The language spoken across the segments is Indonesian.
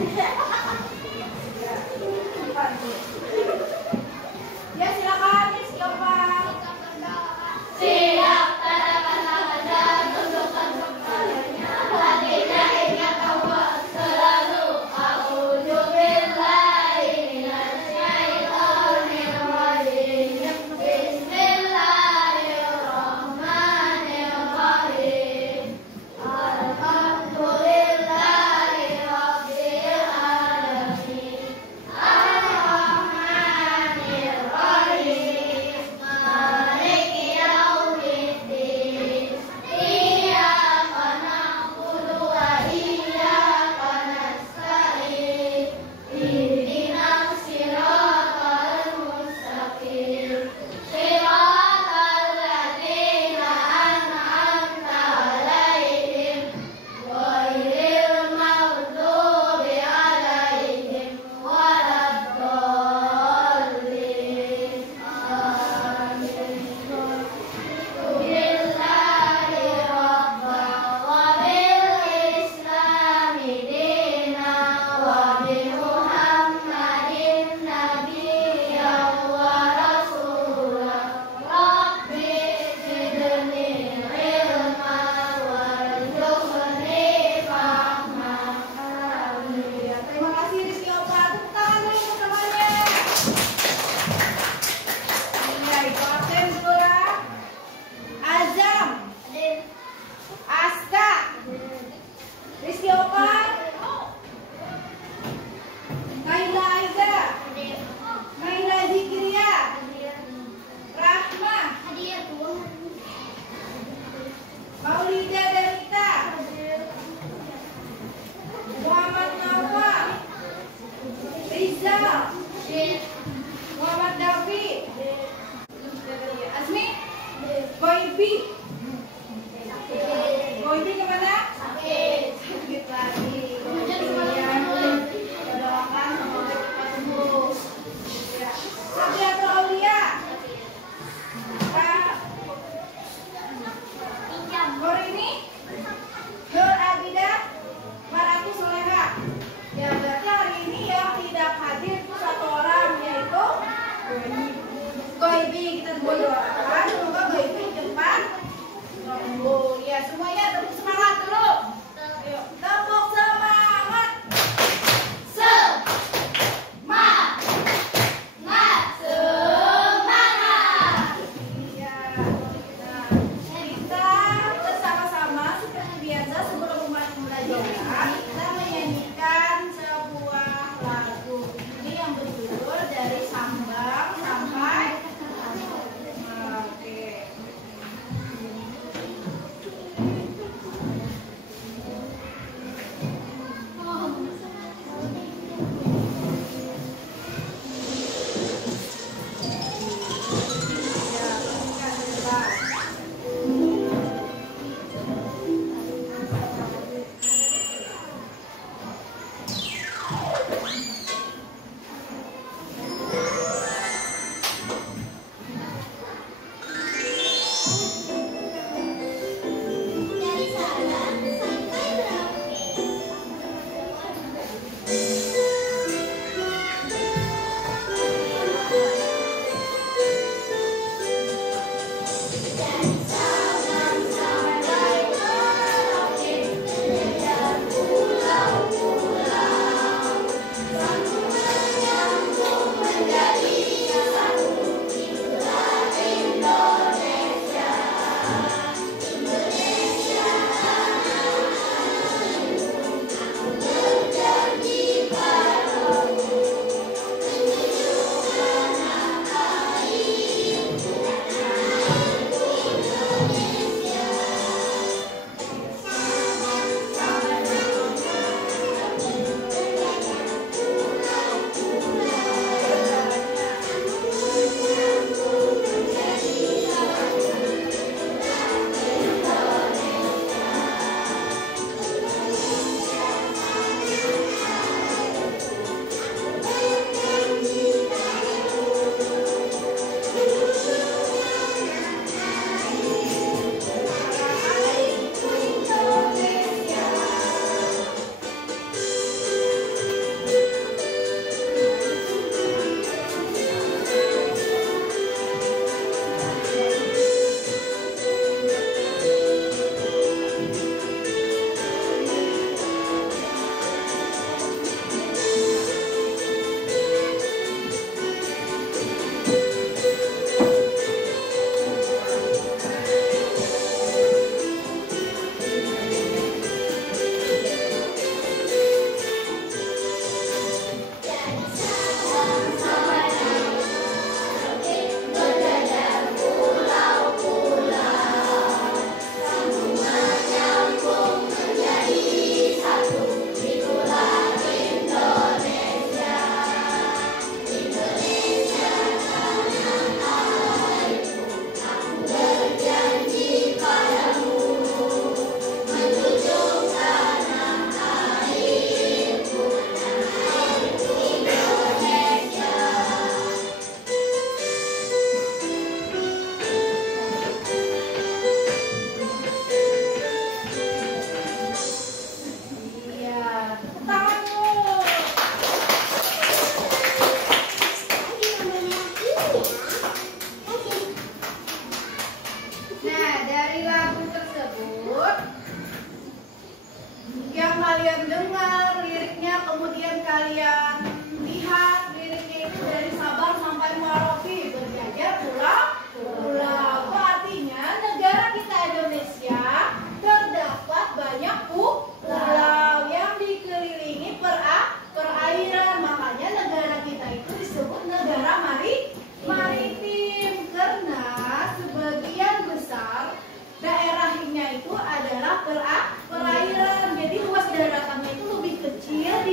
Ya silakan Miss Yova. Siap, katakanlah dan tundukkan kepalanya. Hatinya ingat Allah selalu. A'udzubillahi minasyaitonir rajim. Bismillahirrahmanirrahim. Alhamdulillahi rabbil alamin.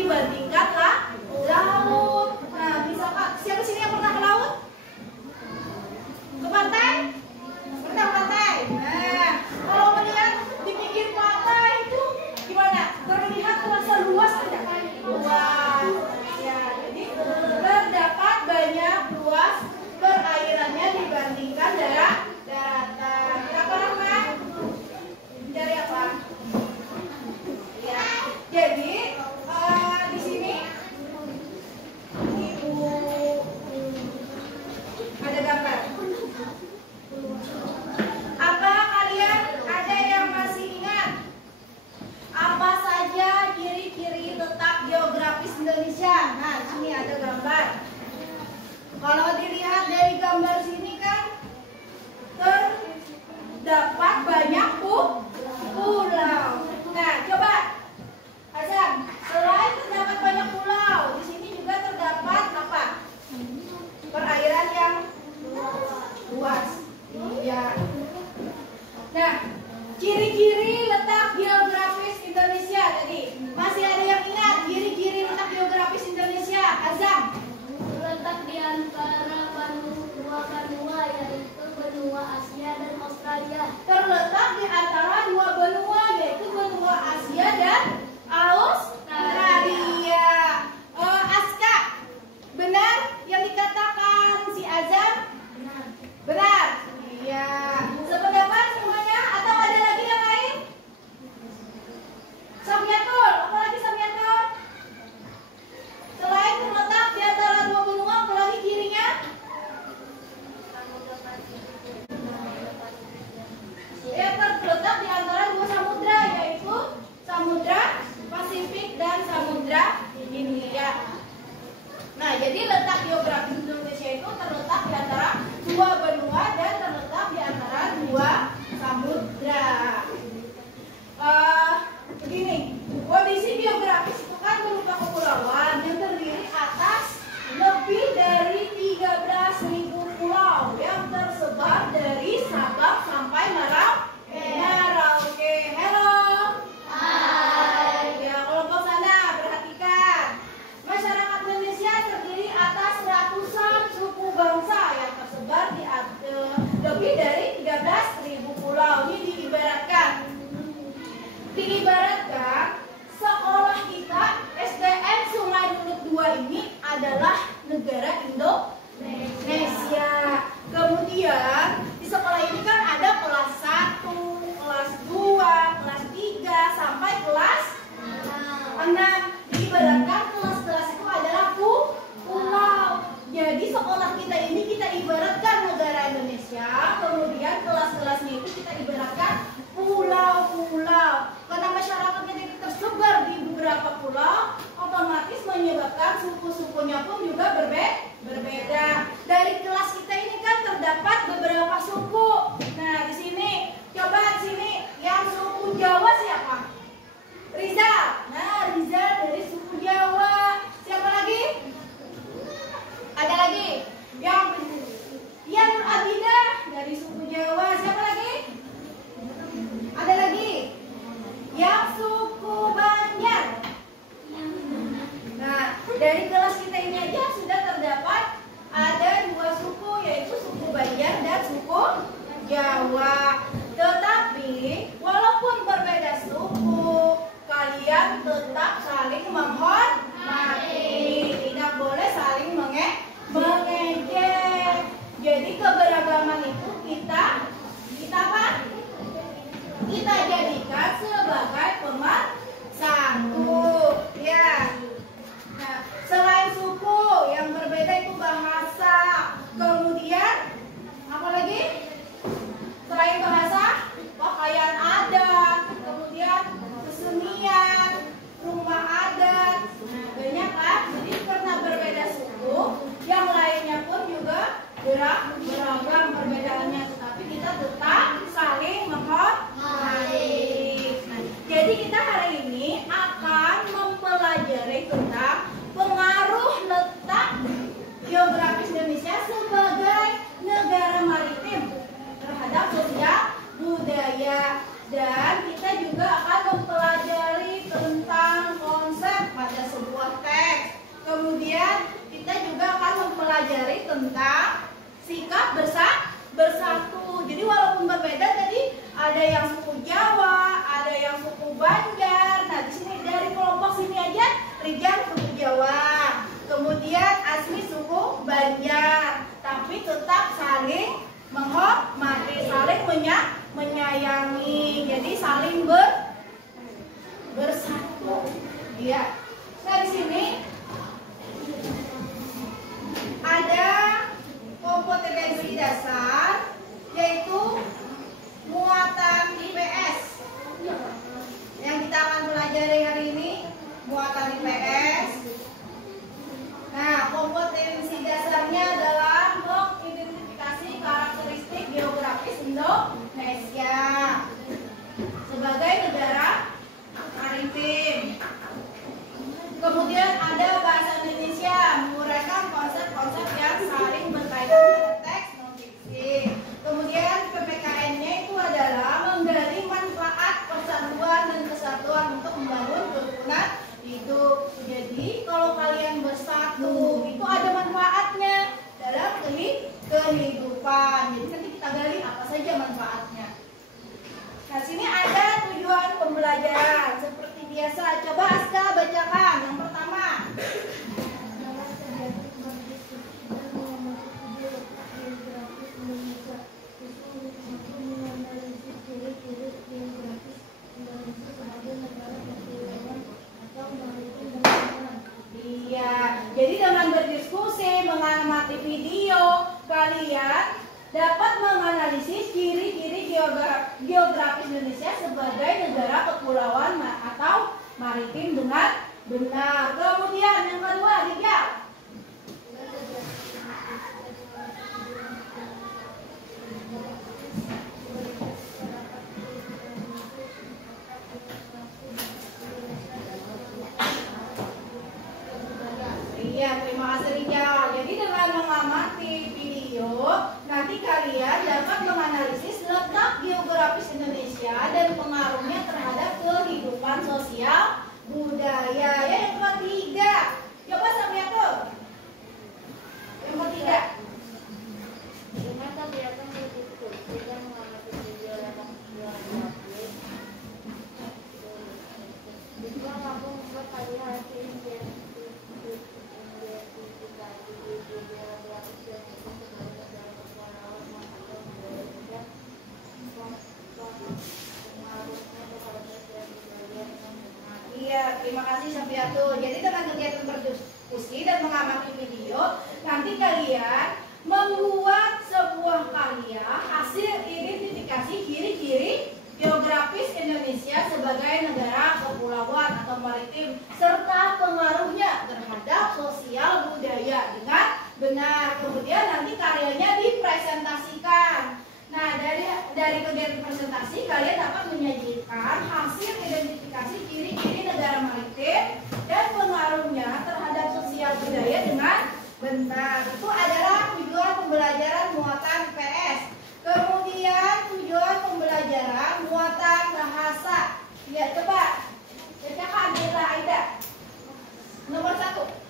dibandingkan laut. Nah, bisa Kak, siapa sini yang pernah ke laut? Ke pantai? Pernah ke pantai? Nah, kalau melihat di pinggir pantai itu gimana? Terlihat terasa luas tidak? Luas. Ya, jadi terdapat banyak luas perairannya dibandingkan daratan. Kenapa Rahma? Dari apa? Ya, jadi di sini Ibu ada gambar. Apa kalian ada yang masih ingat? Apa saja ciri-ciri letak geografis Indonesia? Nah, di sini ada gambar. Kalau dilihat dari gambar sini kan terdapat banyak pulau. Nah, coba Azam, selain terdapat banyak pulau, di sini juga terdapat apa? Perairan yang luas. Ya. Nah, ciri-ciri letak geografis Indonesia tadi. Masih ada yang ingat ciri-ciri letak geografis Indonesia? Azam. Terletak di antara dua benua, yaitu benua Asia dan Australia. Terletak di antara dua benua, yaitu benua Asia dan Australia. Aska, benar yang dikatakan si Azam? Benar. Iya. Sependapat semuanya atau ada lagi yang lain? Samyatul, apa lagi Samyatul? Selain terletak di antara dua benua, apa lagi cirinya? Ya, terletak di antara dua samudra, yaitu Samudra Pasifik dan Samudra Hindia. Nah, jadi letak geografis Indonesia itu terletak di antara dua benua dan terletak di antara dua samudra. Begini, kondisi geografis itu kan berupa kepulauan yang terdiri atas lebih dari 13.000 pulau yang tersebar dari Sabang sampai Merauke. Halo. Hai. Ya, kelompok sana perhatikan. Masyarakat Indonesia terdiri atas ratusan suku bangsa yang tersebar di lebih dari 13.000 pulau. Ini diibaratkan sekolah kita SDN Sungai Lulut 2 ini adalah negara Indonesia. Kemudian di sekolah ini kan ada kelas 1, kelas 2, kelas 3 sampai kelas 6. Diibaratkan kelas-kelas itu adalah pulau. Jadi sekolah kita ini kita ibaratkan negara Indonesia, kemudian kelas-kelasnya itu kita ibaratkan pulau-pulau. Karena masyarakatnya jadi tersebar di beberapa pulau, otomatis menyebabkan suku-sukunya pun juga berbeda. Dari kelas kita ini kan terdapat beberapa suku. Nah, di sini coba di sini yang suku Jawa siapa? Rizal. Nah, Rizal dari suku Jawa. Siapa lagi? Ada lagi? Yang Abidah dari suku Jawa. Siapa lagi? Ada lagi? Yang suku Banjar. Nah, dari kelas kita ini aja sudah terdapat ada dua suku, yaitu suku Banjar dan suku Jawa. Tetapi walaupun berbeda suku, kalian tetap saling menghormati, tidak boleh saling mengejek. Jadi keberagaman itu kita apa? Kita jadikan sebagai pemersatu, ya. Nah, selain suku yang berbeda itu bahasa, kemudian apa lagi? Selain bahasa, pakaian adat, kemudian kesenian, rumah adat. mempelajari tentang sikap bersatu. Jadi walaupun berbeda tadi ada yang suku Jawa, ada yang suku Banjar. Nah di sini dari kelompok sini aja Rijal suku Jawa, kemudian Asmi suku Banjar, tapi tetap saling menghormati, saling menyayangi. Jadi saling bersatu. Iya. Nah di sini ada kompetensi dasar yaitu muatan IPS. Yang kita akan pelajari hari ini muatan IPS. Nah, kompetensi dasarnya adalah mengidentifikasi karakteristik geografis Indonesia sebagai negara maritim. Kemudian ada bahasa Indonesia, menguraikan konsep-konsep yang saling berkaitan dengan teks non fiksi. Kemudian PPKN-nya itu adalah menggali manfaat persatuan dan kesatuan untuk membangun kerukunan hidup. Jadi kalau kalian bersatu itu ada manfaatnya dalam kehidupan. Jadi nanti kita gali apa saja manfaatnya. Nah sini ada tujuan pembelajaran seperti biasa. Coba Aska bacakan yang pertama. Iya, jadi dengan berdiskusi, mengamati video, kalian dapat menganalisis ciri-ciri geografis Indonesia sebagai negara kepulauan atau maritim dengan benar. Kemudian yang kedua, Rijal. Iya, terima kasih Rijal. Jadi dengan mengamati video, nanti kalian dapat menganalisis letak geografis Indonesia dan pengaruhnya terhadap kehidupan sosial budaya. Ya, yang ketiga. Coba Samiatul. Yang ketiga. Dengan kegiatan berdiskusi dan mengamati video letak geografis, juga mampu membuat kalian hasil Iya, terima kasih Safiatul. Jadi dengan kegiatan berdiskusi dan mengamati video, nanti kalian membuat sebuah karya hasil identifikasi ciri-ciri geografis Indonesia sebagai negara kepulauan atau maritim serta pengaruhnya terhadap sosial budaya dengan benar. Kemudian nanti karyanya dipresentasikan. Nah, dari kegiatan presentasi kalian dapat menyajikan hasil identifikasi ciri-ciri negara maritim dan pengaruhnya terhadap sosial budaya dengan benar. Itu adalah tujuan pembelajaran muatan IPS. Kemudian tujuan pembelajaran muatan bahasa. Ya, coba bacakan Dira Aida. Nomor 1.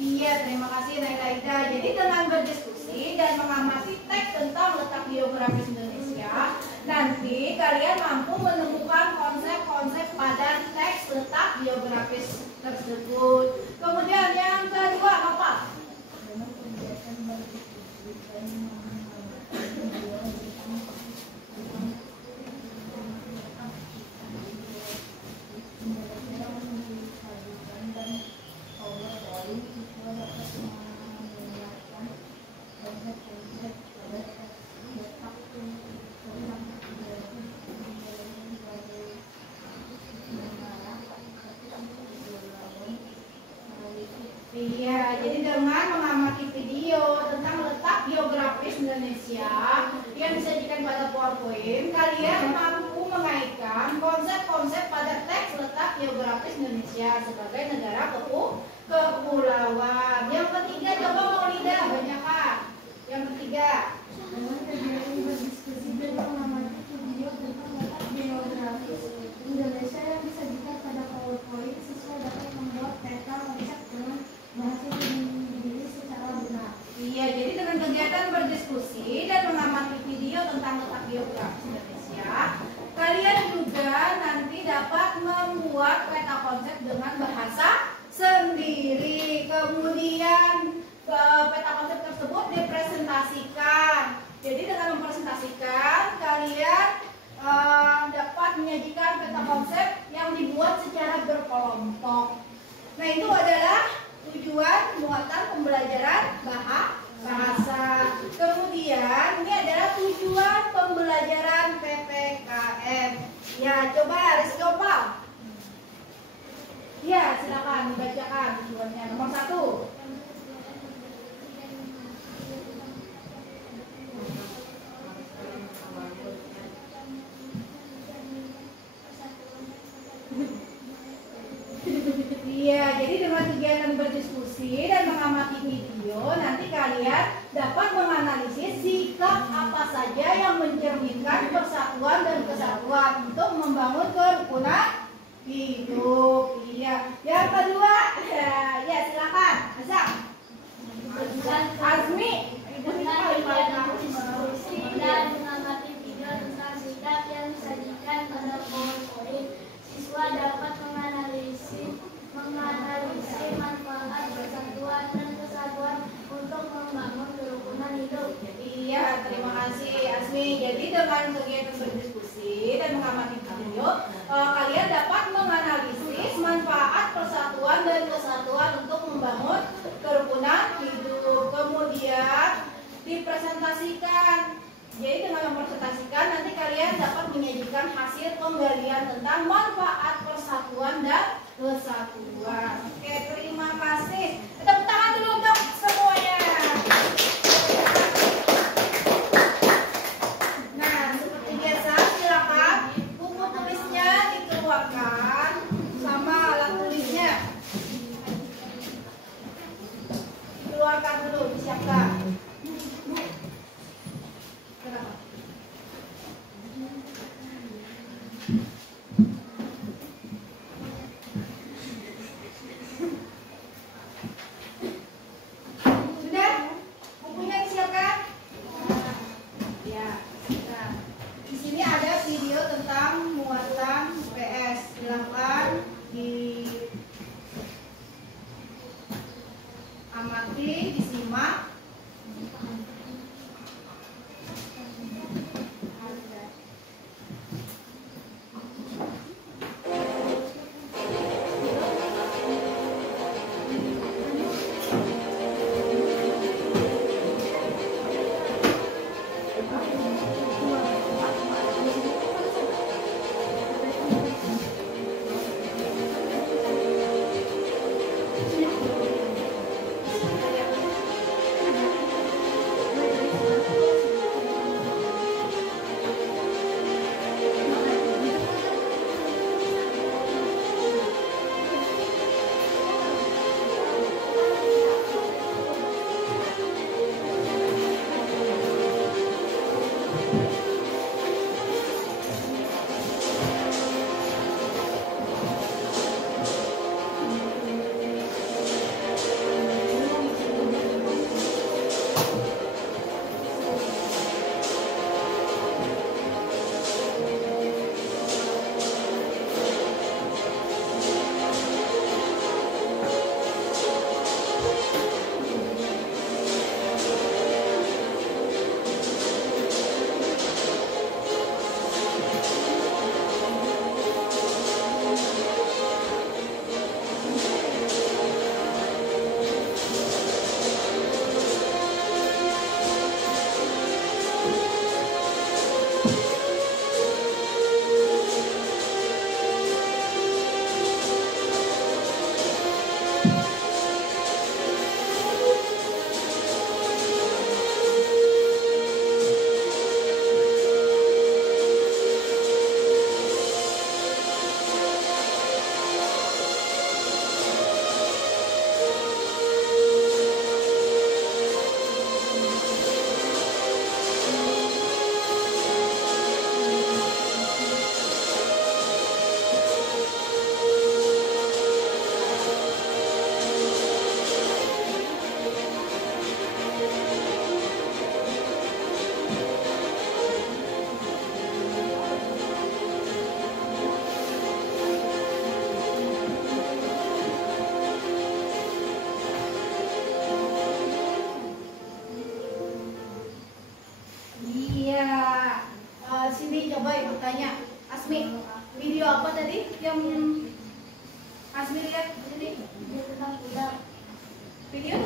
Iya, terima kasih Naila Ida. Jadi dengan berdiskusi dan mengamati teks tentang letak geografis Indonesia, nanti kalian mampu menemukan konsep-konsep pada teks letak geografis tersebut. Kemudian yang kedua apa? Iya, jadi dengan mengamati video tentang letak geografis Indonesia yang disajikan pada PowerPoint, kalian mampu mengaitkan konsep-konsep pada teks letak geografis geografis Indonesia sebagai negara kepulauan. Yang ketiga, coba Maulida, banyak Kak. Yang ketiga, dengan kegiatan berdiskusi dan mengamati video tentang letak geografis Indonesia yang disajikan pada PowerPoint, siswa dapat membuat peta konsep dengan bahasa sendiri secara benar. iya, jadi dengan kegiatan berdiskusi dan mengamati video tentang letak geografis Indonesia, kalian juga nanti dapat membuat peta konsep dengan bahasa sendiri. Kemudian peta konsep tersebut dipresentasikan. Jadi dengan mempresentasikan, kalian dapat menyajikan peta konsep yang dibuat secara berkelompok. Nah, itu adalah tujuan muatan pembelajaran bahasa. Kemudian ini adalah tujuan pembelajaran PPKN. Ya, coba Rizky. Ya, silakan dibacakan tujuannya. Nomor 1. Iya, jadi dengan kegiatan berdiskusi dan mengamati video, nanti kalian dapat menganalisis sikap apa saja yang mencerminkan persatuan dan kesatuan untuk membangun kerukunan hidup. Iya. Yang kedua, ya silakan, Azam. Azmi. Dan mengamati video tentang sikap yang disajikan pada PowerPoint, siswa dapat menganalisis manfaat persatuan dan kesatuan untuk membangun kerukunan hidup. Iya, terima kasih Asmi. Jadi dengan kegiatan berdiskusi dan mengamati video, kalian dapat menganalisis manfaat persatuan dan kesatuan untuk membangun kerukunan hidup. Kemudian dipresentasikan. Jadi dengan mempresentasikan, nanti kalian dapat menyajikan hasil penggalian tentang manfaat persatuan dan kesatuan. Oke, terima kasih. Tepuk tangan dulu untuk semuanya. Nah, seperti biasa, silakan buku tulisnya dikeluarkan sama alat tulisnya. Dikeluarkan dulu, disiapkan.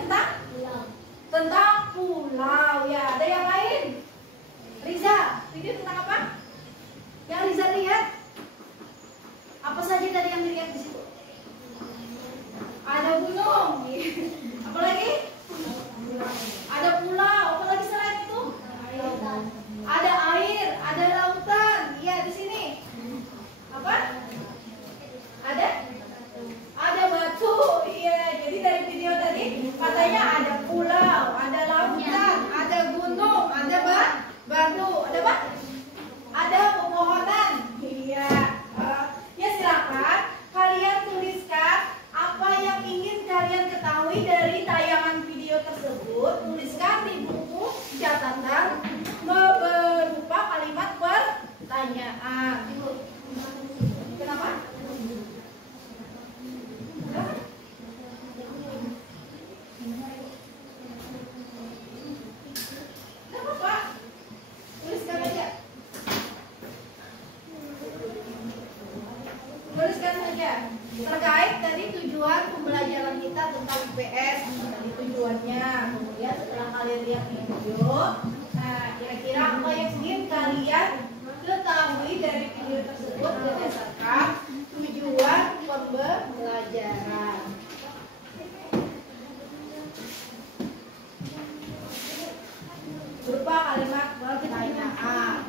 tentang pulau ya. Ada yang lain? Riza, video tentang apa? Yang Riza lihat? Apa saja tadi yang dilihat di situ? Ada gunung. Apa lagi? Ada pulau. Apa lagi selain itu? Ada air, ada lautan. Iya, di sini. Apa? Ada batu. Iya, jadi dari video tadi katanya ada pulau, ada lautan, ada gunung, ada batu, ada apa? Ada pepohonan. Iya. Ya silakan kalian tuliskan apa yang ingin kalian ketahui dari tayangan video tersebut. Tuliskan di buku catatan berupa kalimat pertanyaan. Kenapa? Tuliskan saja terkait dari tujuan pembelajaran kita tentang IPS, tadi tujuannya. Kemudian setelah kalian lihat video, nah kira-kira apa yang ingin kalian ketahui dari video tersebut berdasarkan tujuan pembelajaran. Berupa kalimat pertanyaan.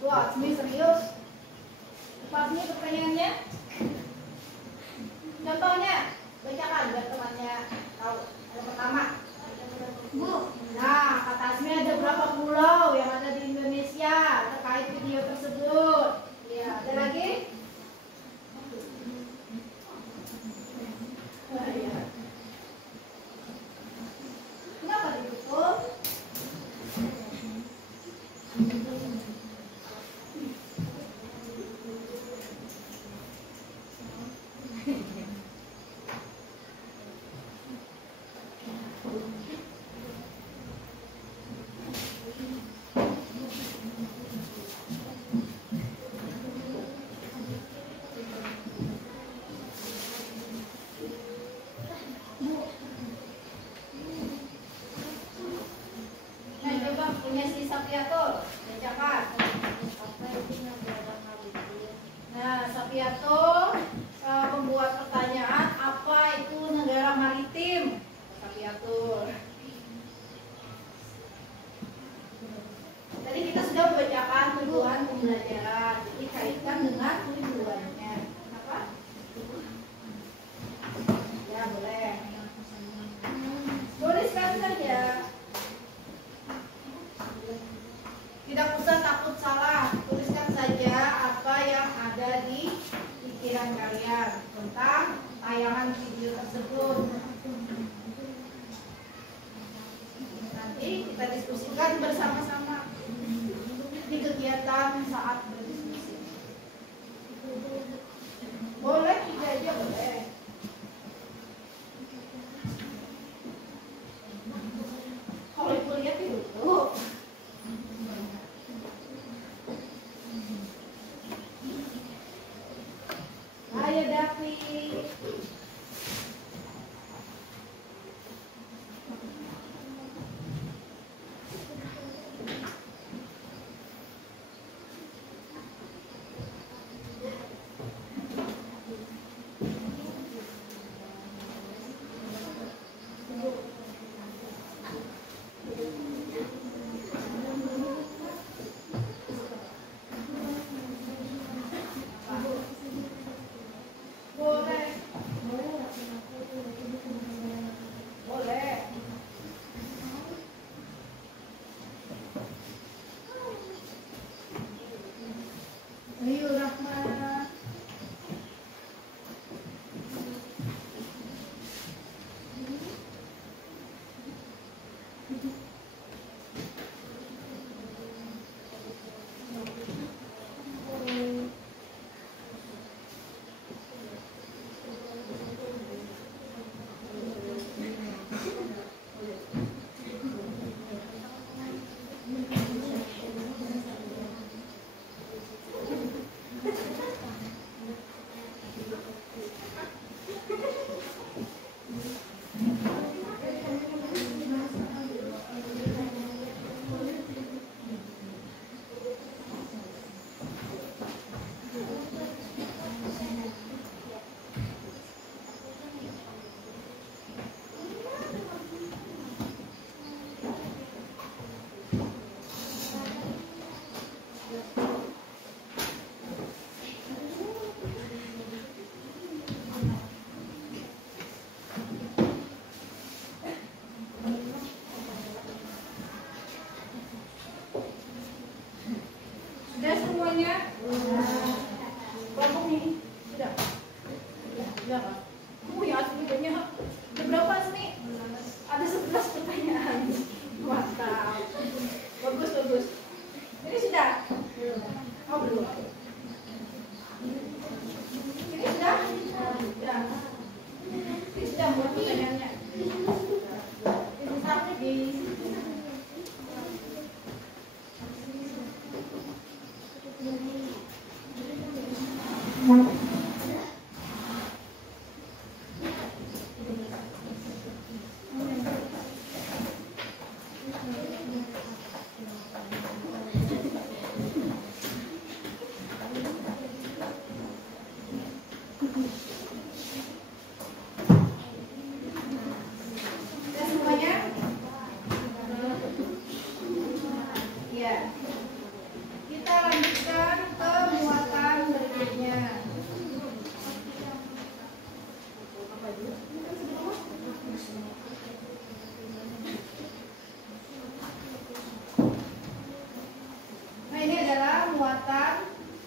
Wah, ini serius. Pas ini pertanyaannya. Contohnya, bacakan biar temannya tahu. Yang pertama, Bu. Nah, kata Asmi ada berapa pulau yang ada di Indonesia terkait video tersebut? Ya, ada lagi? Kenapa ditutup? Punya si Sapiatul, bacakan. Nah, Sapiatul membuat pertanyaan, apa itu negara maritim? Sapiatul. Tadi kita sudah membacakan tujuan pembelajaran, jadi kaitkan dengan tujuannya. Apa? Ya, boleh. Tuliskan saja. Tidak usah takut salah, tuliskan saja apa yang ada di pikiran kalian tentang tayangan video tersebut. Nanti kita diskusikan bersama-sama di kegiatan saat berdiskusi. Boleh, tidak aja boleh. Kalau kuliah ditutup. Ayo Davi. Sudah semuanya? Kelompok ini? Sudah? Sudah kan? Ya, sebenarnya ada berapa sih? Ada 11 pertanyaan. Mantap. Bagus, bagus. Ini sudah? Oh, belum. Ini sudah? Sudah. Ini sudah buat pertanyaannya. Sampai di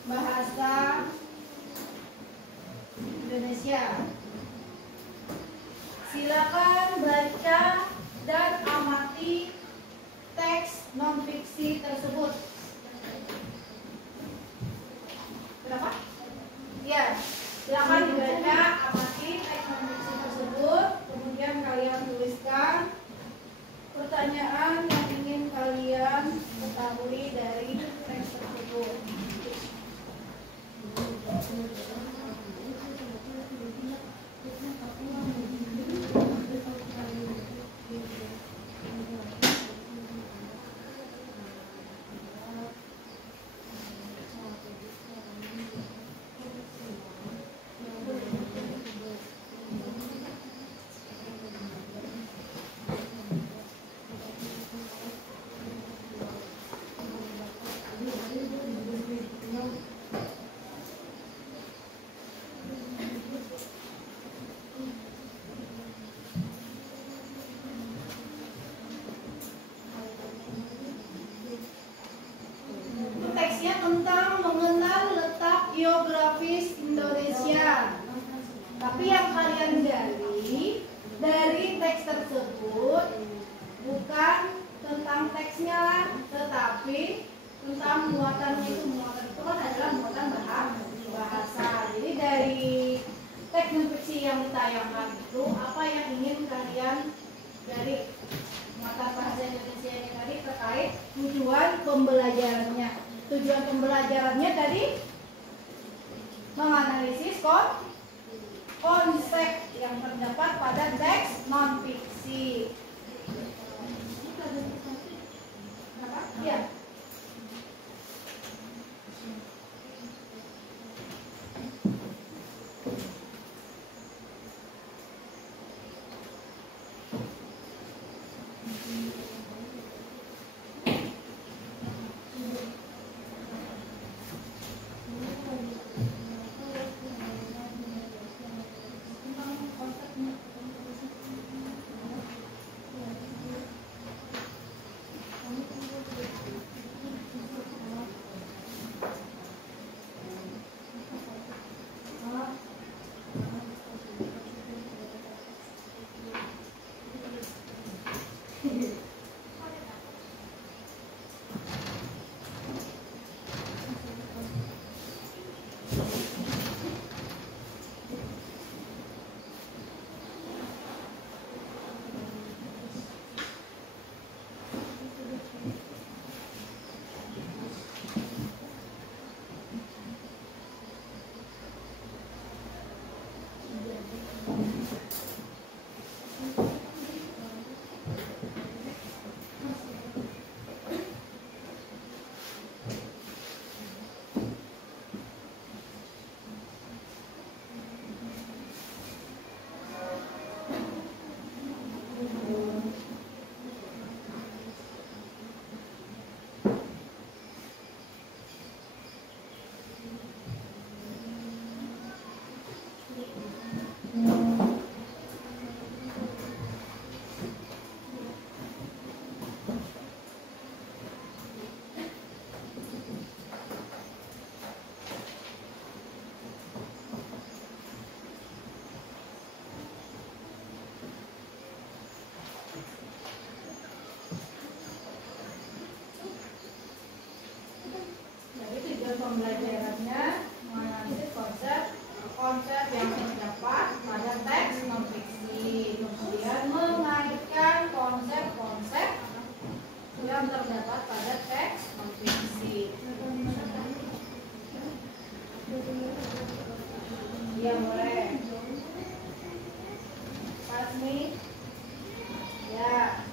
bahasa Indonesia. Silakan baca dan amati teks non-fiksi tersebut. Berapa? Ya, silakan dibaca, amati teks non-fiksi tersebut. Kemudian kalian tuliskan pertanyaan yang ingin kalian ketahui dari teks tersebut. Teksnya tentang mengenal letak geografis Indonesia. Tapi yang kalian gali dari teks tersebut bukan tentang teksnya, tetapi tentang muatannya. Muatan itu kan adalah muatan bahasa. Jadi dari teks non-fiksi yang ditayangkan itu apa yang ingin kalian dari muatan bahasa Indonesia ini tadi terkait tujuan pembelajarannya. Tujuan pembelajarannya tadi menganalisis konsep yang terdapat pada teks non-fiksi. Ya. pembelajarannya menganalisis konsep yang terdapat pada teks non fiksi, kemudian mengaitkan konsep-konsep yang terdapat pada teks non fiksi. Ya boleh. Pasmi. Ya.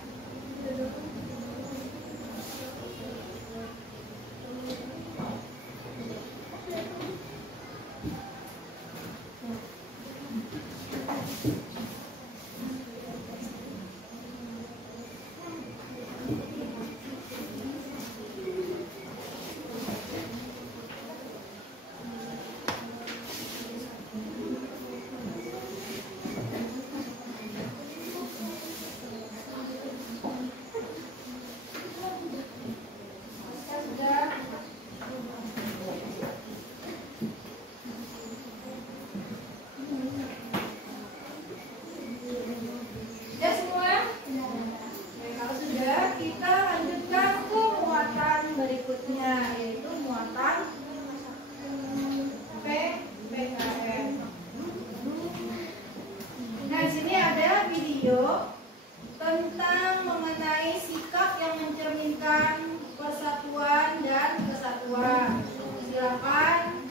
Tentang mengenai sikap yang mencerminkan persatuan dan kesatuan. Silakan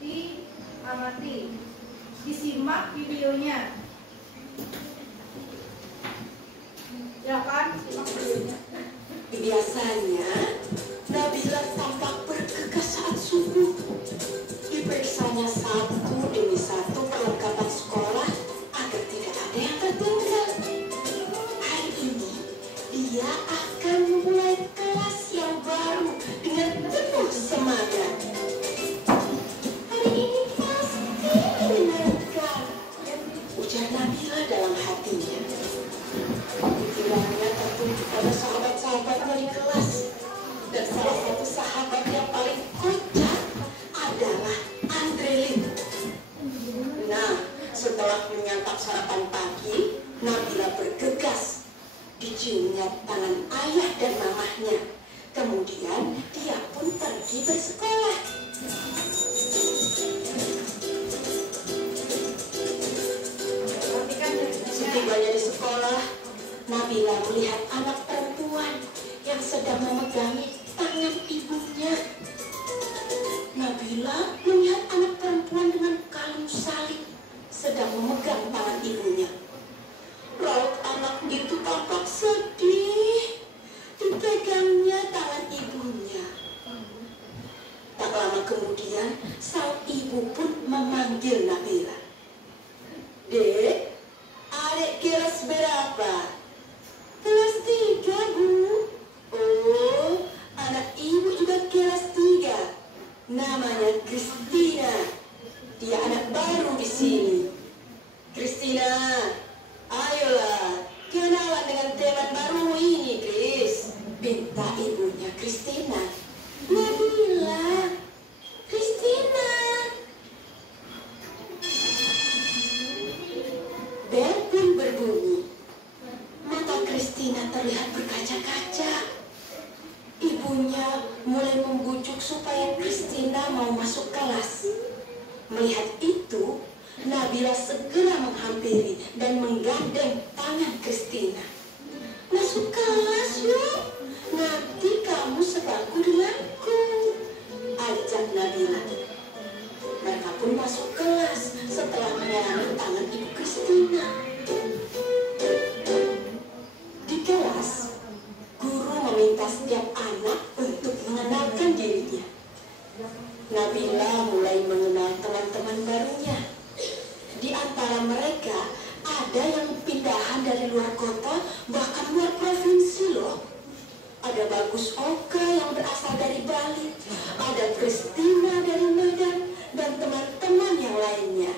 diamati, disimak videonya. Silakan simak videonya. Biasanya Nabila tampak bergegas saat subuh. Diperiksanya satu demi satu perlengkapan sekolah agar tidak ada yang tertinggal. Hari ini dia akan memulai kelas yang baru dengan penuh semangat. Hari ini pasti menyenangkan, ujar Nabila dalam hatinya. Pikirannya tertuju pada sahabat-sahabatnya di kelas, dan salah satu sahabat yang paling kocak adalah Andrelin. Nah, setelah menyantap sarapan pagi, Nabila bergegas. Diciumnya tangan ayah dan mamahnya. Kemudian dia pun pergi bersekolah. Setibanya di sekolah, Nabila melihat anak perempuan yang sedang memegangi tangan ibunya. Nabila melihat anak perempuan dengan kalung salib sedang memegang tangan ibunya. Raut anak itu tampak sedih. Dipegangnya tangan ibunya. Tak lama kemudian, sang ibu pun memanggil Nabila. Dek, adik kelas berapa? Kelas 3, Bu. Oh, anak ibu juga kelas 3. Namanya Kristina. Dia anak baru di sini. Kristina, ayolah, kenalan dengan teman baru ini, Kris. Pinta ibunya Kristina. Nabila, Kristina. Bel pun berbunyi. Mata Kristina terlihat berkaca-kaca. Ibunya mulai membujuk supaya Kristina mau masuk kelas. Melihat itu, Nabila segera menghampiri dan menggandeng tangan Kristina. Masuk kelas yuk, nanti kamu sebangku denganku, ajak Nabila. Mereka pun masuk kelas setelah menyerami tangan ibu Kristina. Di kelas, guru meminta setiap anak untuk mengenalkan dirinya. Nabila mulai mengenal teman-teman barunya. Di antara mereka ada yang pindahan dari luar kota, bahkan luar provinsi loh. Ada Bagus Oka yang berasal dari Bali, ada Kristina dari Medan, dan teman-teman yang lainnya.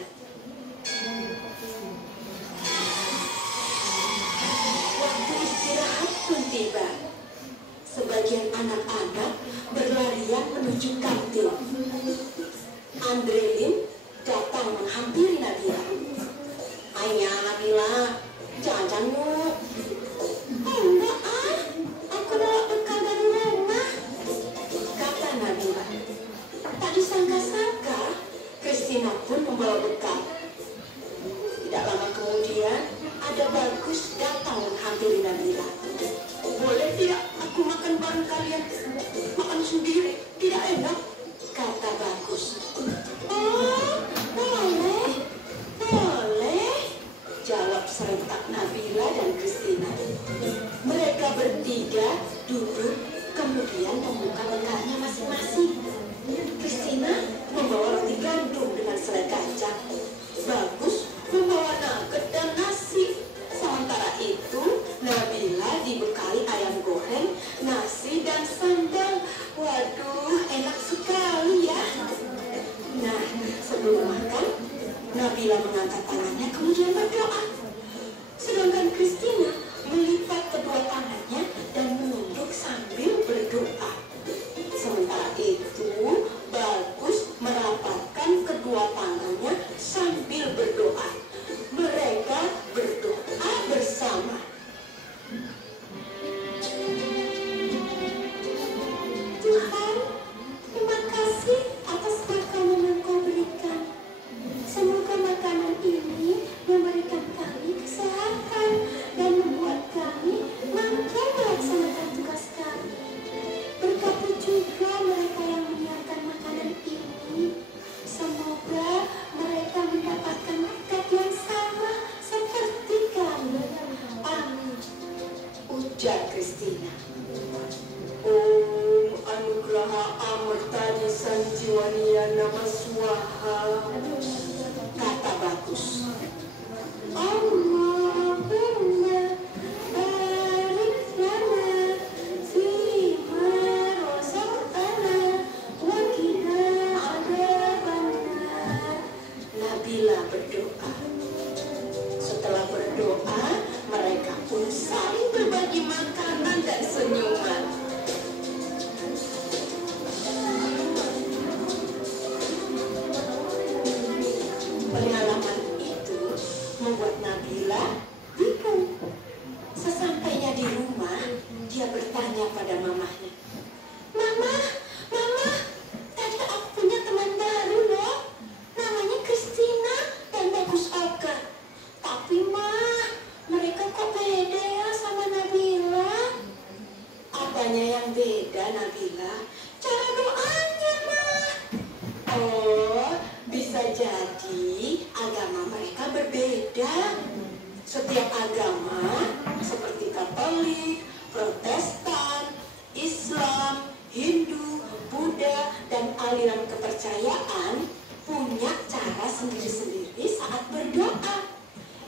Waktu istirahat pun tiba. Sebagian anak-anak berlarian menuju kantin. Andrelin datang menghampiri Nabila. Ayah Nabila, jajan yuk. Enggak aku bawa bekal dari rumah, kata Nabila. Mereka duduk, kemudian membuka bekalnya masing-masing. Christina membawa roti gandum dengan selai kacang. Bagus membawa nugget dan nasi. Sementara itu, Nabila dibekali ayam goreng, nasi, dan sambal. Waduh, enak sekali ya. Nah, sebelum makan, Nabila mengangkat tangannya kemudian berdoa. Sedangkan Christina melipat kedua tangannya dan menunduk sambil berdoa. Sementara itu, Bagus merapatkan kedua tangannya sambil berdoa. Mereka berdoa bersama. Tuhan, terima kasih atas makanan yang Kau berikan. Semoga makanan ini memberikan kami kesehatan dan membuat kami mampu melaksanakan tugas kami. Berkati juga mereka yang menyiapkan makanan ini. Semoga mereka mendapatkan berkat yang sama seperti kami. Amin. Ujar Christina. Om Anugraha Amertani Sanjiwania Nama Swaha. Kata Bagus. Allahumma barik lana fima razaqtana wa qina adzabannar. Nabila berdoa. Setelah berdoa, mereka pun saling berbagi makanan dan senyuman. Pengalaman itu membuat Nabila bingung. Sesampainya di rumah, dia bertanya pada mamahnya. Mama, tadi aku punya teman baru loh. Namanya Christina dan Bagus Aga. Tapi mereka kok beda ya sama Nabila? Apanya yang beda, Nabila? Cara doanya, Oh, bisa jadi agama mereka berbeda. Setiap agama seperti Katolik, Protestan, Islam, Hindu, Buddha, dan aliran kepercayaan punya cara sendiri-sendiri saat berdoa.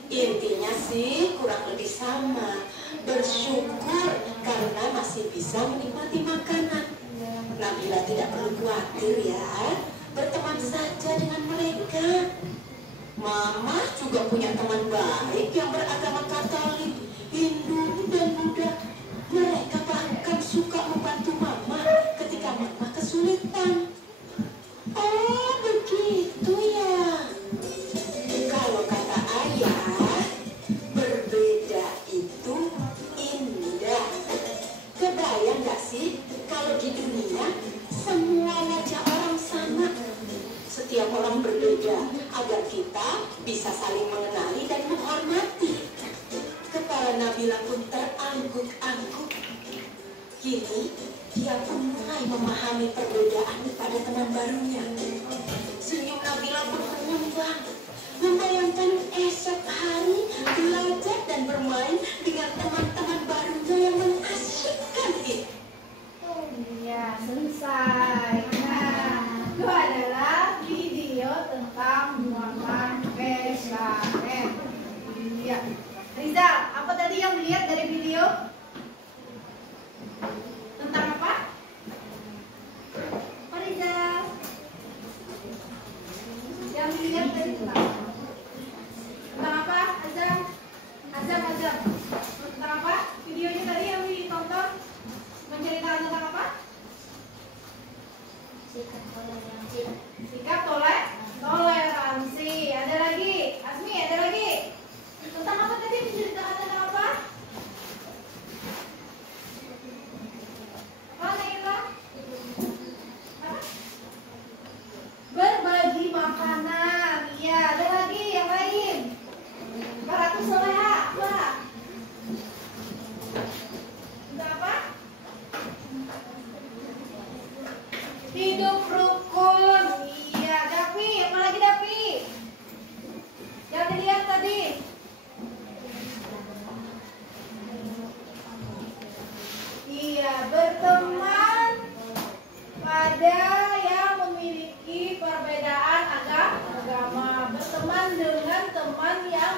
Intinya sih kurang lebih sama. Bersyukur karena masih bisa menikmati makanan. Nabila tidak perlu khawatir ya. Berteman saja dengan mereka. Mama juga punya teman baik yang beragama Katolik, Hindu, dan Buddha. Mereka bahkan suka membantu Mama ketika Mama kesulitan. Oh, begitu ya. Kalau kata ayah, berbeda itu indah. Kebayang gak sih kalau di dunia semua wajah orang sama? Setiap orang berbeda agar kita bisa saling mengenali dan menghormati. Kepala Nabila pun terangguk-angguk. Kini dia pun mulai memahami perbedaan pada teman barunya. Senyum Nabila pun mengembang, membayangkan esok hari belajar dan bermain dengan teman-teman barunya yang mengasyikkan itu. Oh iya, selesai. Nah, itu adalah video tentang Muhammad PKM. Iya. Rizal, apa tadi yang dilihat dari video? Tentang apa? Apa Rizal? Yang dilihat tadi tentang apa? Azam. Tentang apa? Videonya tadi yang ditonton menceritakan tentang apa? Sikap toleransi. Ada lagi? Asmi, ada lagi? Tentang apa tadi? Menceritakan tentang apa? Apa Naila? Apa? Berbagi makanan. Iya, ada lagi yang lain. Ratu Soleha, apa? Tentang apa? Hidup rukun. Iya, Dapi, apa lagi Dapi? Yang dilihat tadi.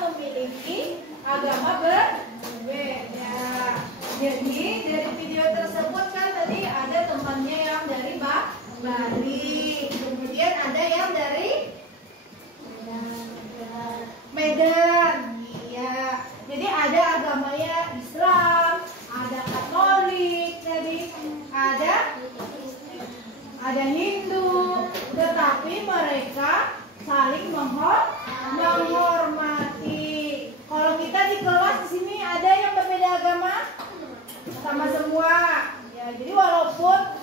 memiliki agama berbeda. Jadi dari video tersebut kan tadi ada temannya yang dari Bali, kemudian ada yang dari Medan. Iya. Jadi ada agamanya Islam, ada Katolik, tadi ada Hindu, tetapi mereka saling menghormati. Kalau kita di kelas di sini ada yang berbeda agama? Sama semua. Ya, jadi walaupun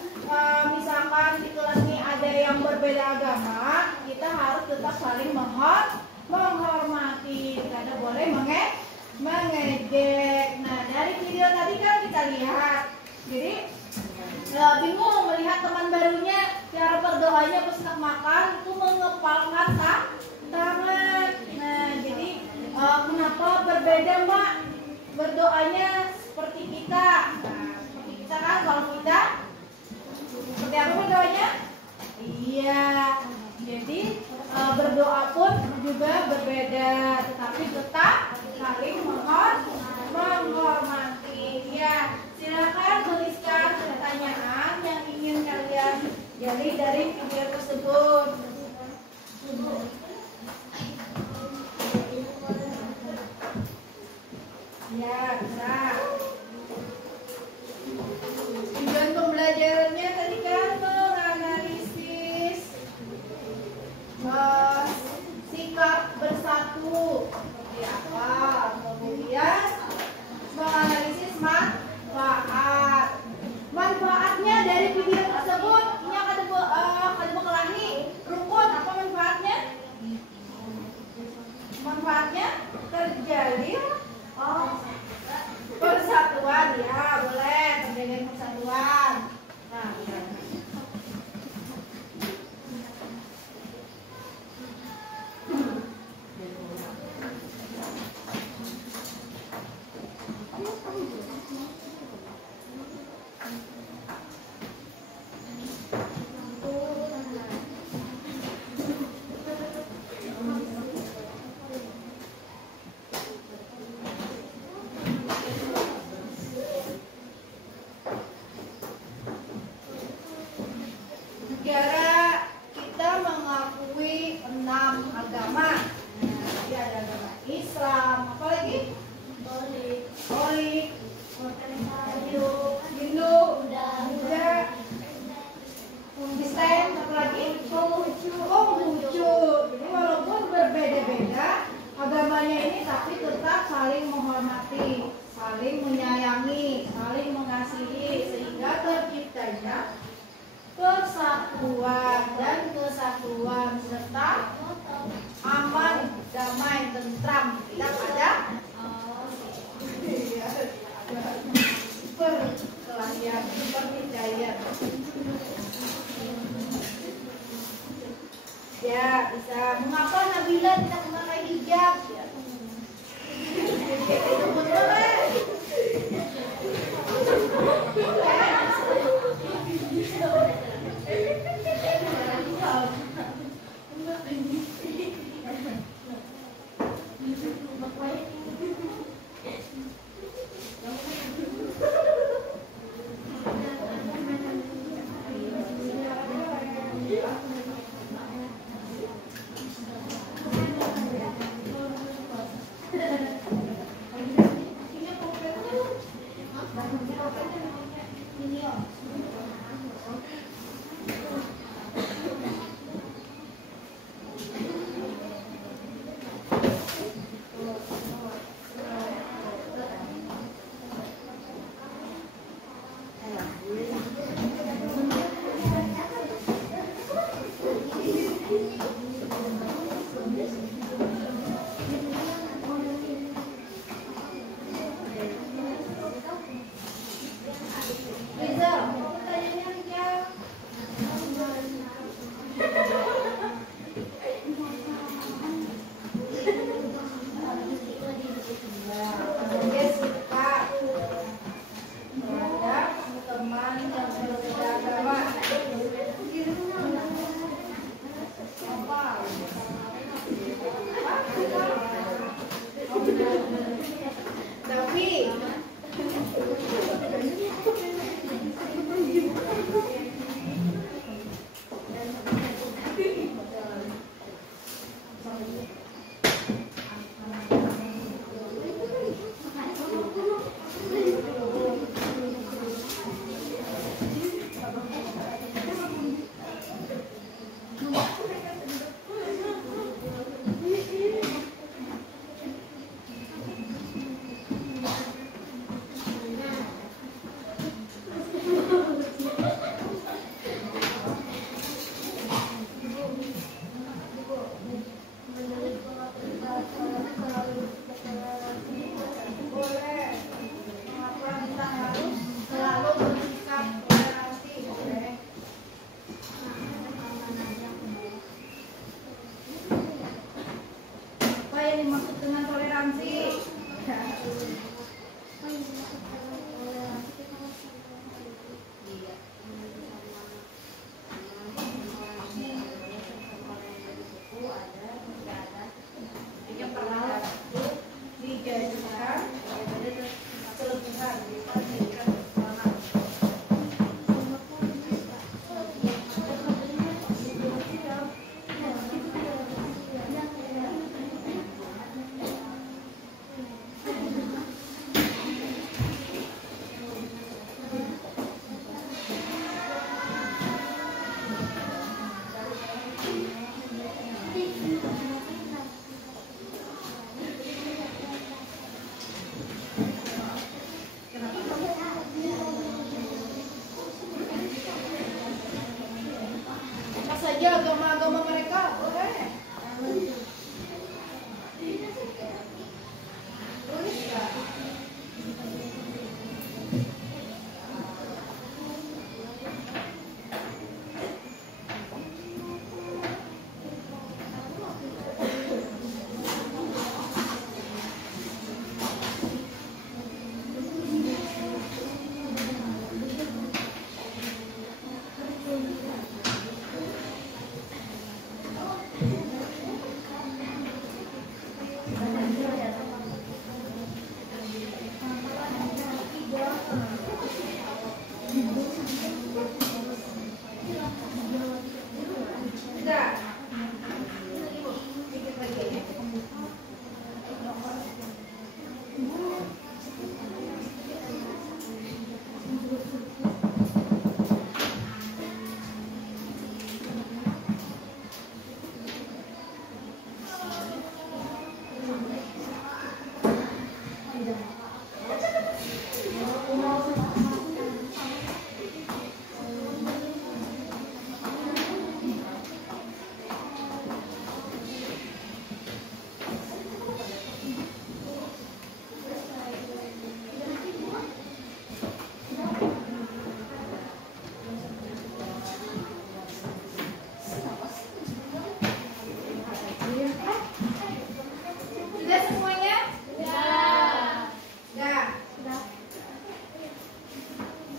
misalkan di kelas ini ada yang berbeda agama, kita harus tetap saling menghormati. Tidak boleh mengejek. Nah, dari video tadi kan kita lihat. Jadi bingung melihat teman barunya cara berdoanya pas nak makan itu mengepalkan tangan. Nah, jadi kenapa berbeda Mbak berdoanya seperti kita? Nah, seperti kita kan kalau kita seperti apa berdoanya? Iya. Jadi berdoa pun juga berbeda, tetapi tetap saling menghormati. Ya, silakan tuliskan pertanyaan yang ingin kalian gali dari video tersebut. Ya, bisa. Tujuan pembelajarannya tadi kan menganalisis sikap bersatu seperti apa, kemudian menganalisis manfaatnya dari video tersebut. Ini akan berkelahi rukun. Apa manfaatnya? Manfaatnya terjalin persatuan. Ya, boleh terjalin persatuan. Nah, negara kita mengakui 6 agama. Nah, jadi ada agama Islam, apa lagi? Katolik, Hindu, Buddha, Kristen, apa lagi? Konghucu. Jadi walaupun berbeda-beda agamanya ini, tapi tetap saling menghormati, saling menyayangi, saling mengasihi, sehingga terciptanya persatuan dan kesatuan serta aman, damai, tentram. Tidak ada perkelahian, pertikaian. Ya, bisa. Mengapa Nabila tidak memakai hijab? Itu boleh. Rizal.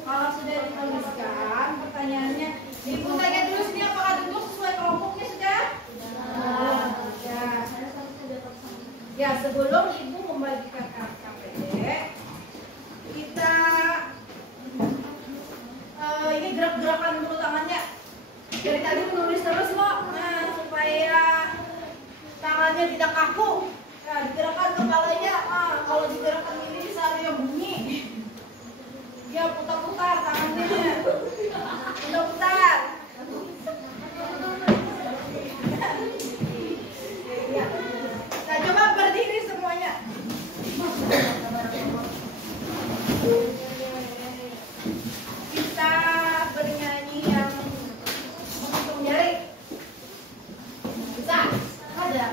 Kalau sudah dituliskan pertanyaannya, Ibu tanya dulu sini apakah duduk sesuai kelompoknya sudah? Ya. Ya, sebelum Ibu membagikan KPD, kita ini gerak-gerakan dulu tangannya. Dari tadi menulis terus kok, supaya tangannya tidak kaku. Nah, digerakkan kepalanya. Kalau digerakkan ini bisa ada yang bunyi. Ya, putar-putar tangannya. Putar-putar. Ya. Nah, coba berdiri semuanya. Kita bernyanyi yang menghitung jari. Bisa? Ada.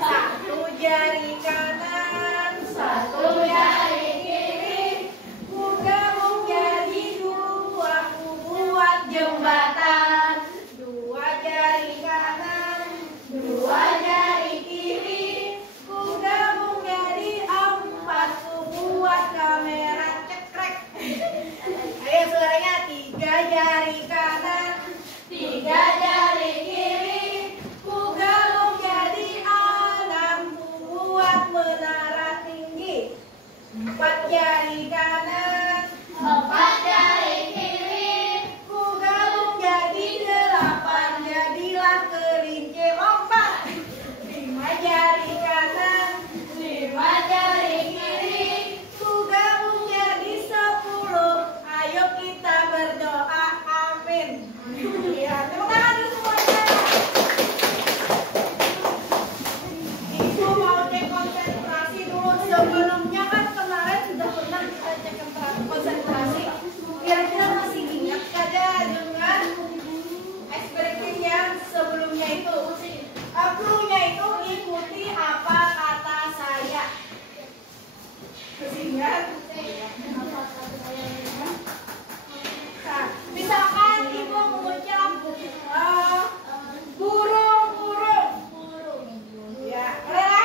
Satu jari kanan, satu jari kiri, ku gabung jadi dua, ku buat jembatan. Dua jari kanan, dua jari kiri, ku gabung jadi empat, ku buat kamera cekrek. Ayo suaranya, tiga jari kanan, tiga jari kiri, ku gabung jadi enam, ku buat menara tinggi. Empat jari kanan, empat jari kiri, ku gabung jadi delapan, jadilah kelinci lompat. Lima jari kanan, lima jari kiri, ku gabung jadi 10. Ayo kita berdoa, amin. Ya, tepuk tangan dulu semuanya. Ibu mau cek konsentrasi dulu. Sebelumnya kan kemarin sudah pernah kita cek konsentrasi. Kira-kira masih ingat kada dengan ice breaking yang sebelumnya itu? Clue-nya itu ikuti apa kata saya. Masih ingat? Nah, misalkan Ibu mengucap burung-burung. Ya, rela?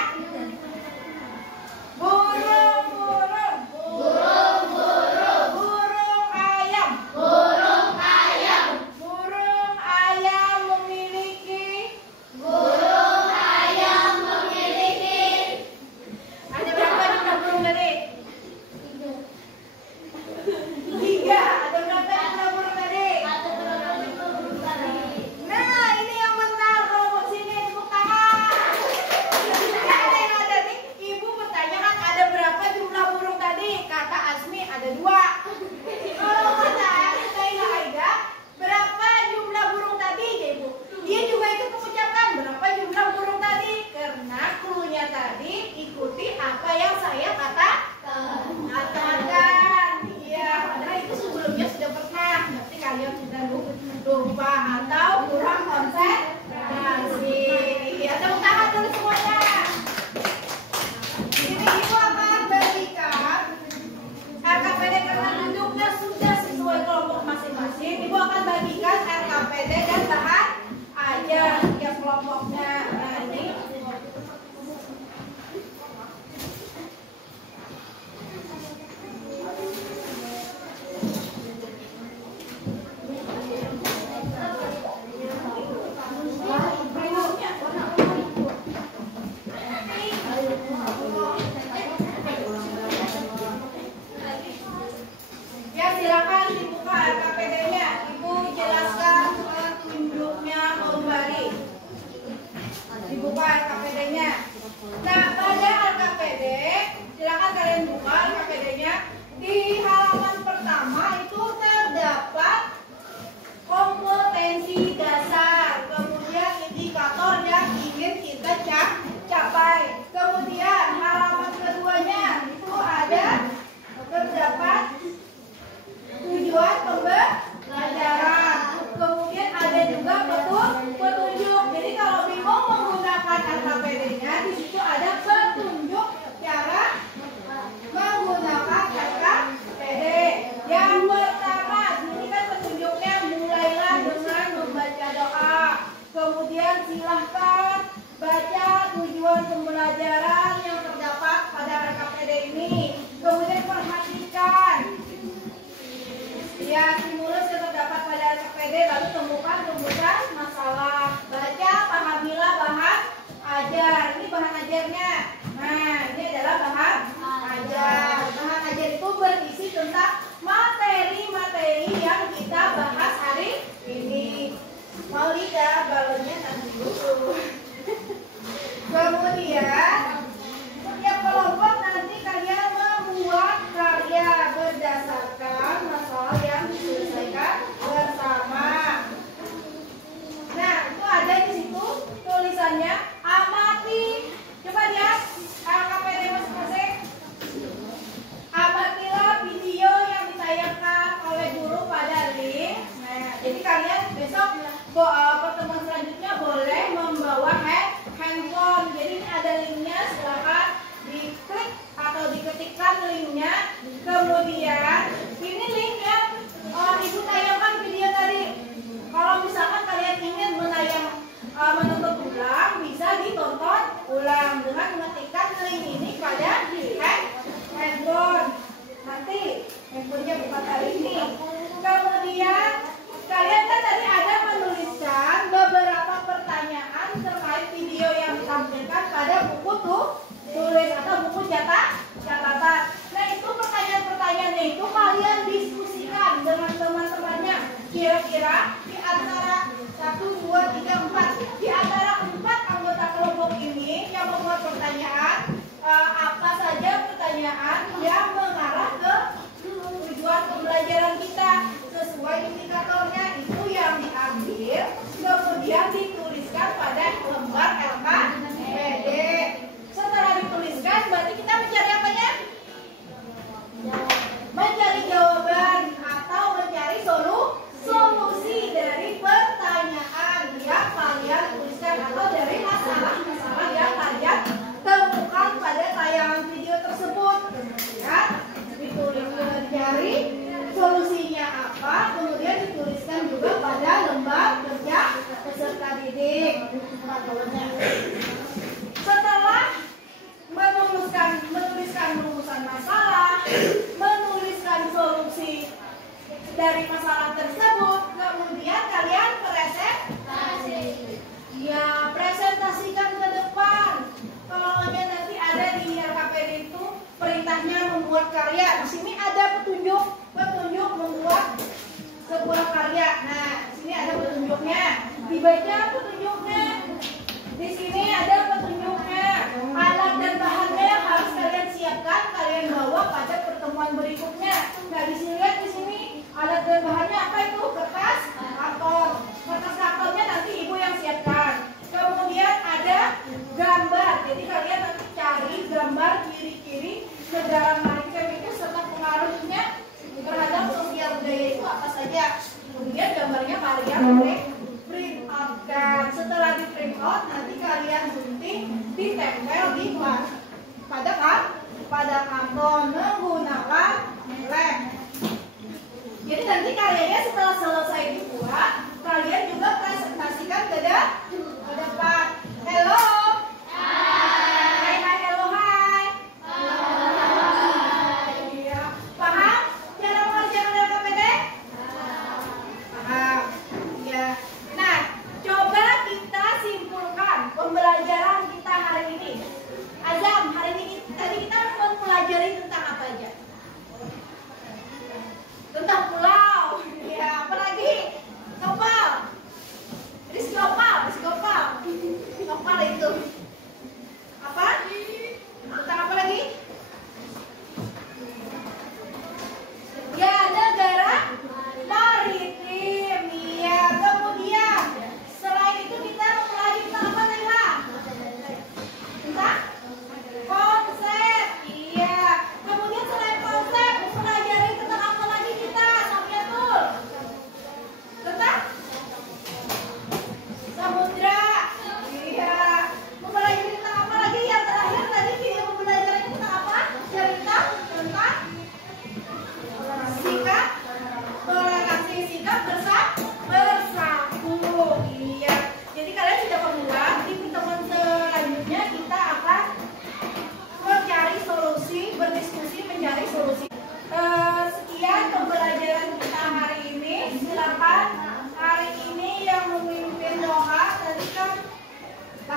Burung-burung. Burung-burung. Burung ayam. Burung ayam. Burung ayam memiliki. Burung ayam memiliki. Ada berapa jumlah burung tadi? Tiga. Ada berapa jumlah burung tadi? Nah, ini yang benar. Kalau mau sini tepuk tangan. Ada yang ada nih. Ibu bertanya kan ada berapa jumlah burung tadi? Kata Asmi ada 2. Kalau kata Aida, berapa jumlah burung tadi ya Ibu? Dia juga ikut mengucapkan berapa jumlah burung tadi. Karena clue-nya tadi ikuti apa yang saya katakan. Iya, padahal itu sebelumnya sudah pernah. Berarti kalian sudah lupa atau kurang konsentrasi. Ya, tepuk tangan dulu semuanya. Ini Ibu akan berikan RKPD karena duduknya sudah sesuai kelompok masing-masing. Ibu akan bagikan RKPD dan bahan ajar tiap kelompoknya. Nah, ini ya, silakan dibuka RKPD-nya. Ibu jelaskan petunjuknya kembali. Dibuka RKPD-nya. Nah, pada RKPD, silakan kalian buka RKPD-nya. Di halaman pertama itu terdapat kompetensi dasar, kemudian indikator yang ingin kita capai. Kemudian halaman keduanya itu ada terdapat tujuan pembelajaran. Kemudian ada juga petunjuk. Jadi kalau bingung menggunakan RKPD-nya, di situ ada petunjuk cara menggunakan Kemudian stimulus yang terdapat pada KPD, lalu temukan rumusan masalah. Baca, pahamilah bahan ajar. Ini bahan ajarnya. Nah, ini adalah bahan ajar. Bahan ajar itu berisi tentang materi-materi yang kita bahas hari ini. Mau lihat balonnya nanti dulu. Kemudian setiap kelompok nanti kalian membuat karya berdasarkan masalah yang diselesaikan bersama. Nah, itu ada di situ tulisannya amati. Coba lihat KPD masing-masing. Amatilah video yang ditayangkan oleh guru pada link. Nah, jadi kalian besok pertemuan selanjutnya boleh membawa handphone. Jadi ini ada linknya, silahkan diklik atau diketikkan linknya. Kemudian ini link yang ibu tayangkan video tadi. Kalau misalkan kalian ingin menonton ulang, bisa ditonton ulang dengan mengetikkan link ini pada handphone. Nanti handphonenya bukan hari ini. Kemudian kalian kan tadi ada menuliskan beberapa pertanyaan terkait video yang ditampilkan pada buku tulis atau buku catatan. Nah, itu pertanyaan-pertanyaannya itu kalian diskusikan dengan teman-temannya. Kira-kira di antara 1, 2, 3, 4 di antara 4 anggota kelompok ini yang membuat pertanyaan, apa saja pertanyaan yang mengarah ke tujuan pembelajaran kita sesuai indikatornya, itu yang diambil kemudian dituliskan pada lembar LKPD. Setelah dituliskan berarti kita mencari apanya? Mencari jawaban atau mencari solusi dari pertanyaan yang kalian tuliskan atau dari masalah-masalah yang kalian temukan pada tayangan video tersebut. Ya, ditulis mencari solusinya apa, kemudian dituliskan juga pada lembar kerja peserta didik. Setelah menuliskan rumusan masalah, menuliskan solusi dari masalah tersebut, kemudian kalian presentasikan ke depan. Kalau nanti ada di LKPD itu perintahnya membuat karya. Di sini ada petunjuk membuat sebuah karya. Nah, di sini ada petunjuknya. Dibaca petunjuknya. Di sini ada petunjuknya. Alat dan bahannya yang harus kalian siapkan, kalian bawa pada pertemuan berikutnya. Nah, di sini lihat di sini alat dan bahannya apa itu? Kertas karton. Kertas kartonnya nanti ibu yang siapkan. Kemudian ada gambar. Jadi kalian nanti cari gambar kiri-kiri negara maritim itu serta pengaruhnya terhadap sosial budaya itu apa saja. Kemudian gambarnya kalian print out kan. Setelah di print out nanti kalian gunting, ditempel di pada karton menggunakan lem. Jadi nanti karyanya setelah selesai dibuat, kalian juga presentasikan ke depan. Hello. Hai. Hai, hello, hai. Iya. Paham cara mengerjakan LKPD? Paham. Ya. Nah, coba kita simpulkan pembelajaran kita hari ini. Azam, hari ini tadi kita mempelajari tentang apa aja? Tentang pulau. Ya, apa lagi? Kapal. Rizki opal.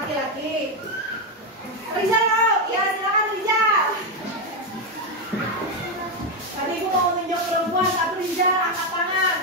laki-laki. Rizal mau? Ya silakan Rizal. Tadi ibu mau tunjuk perempuan, tapi Rizal angkat tangan.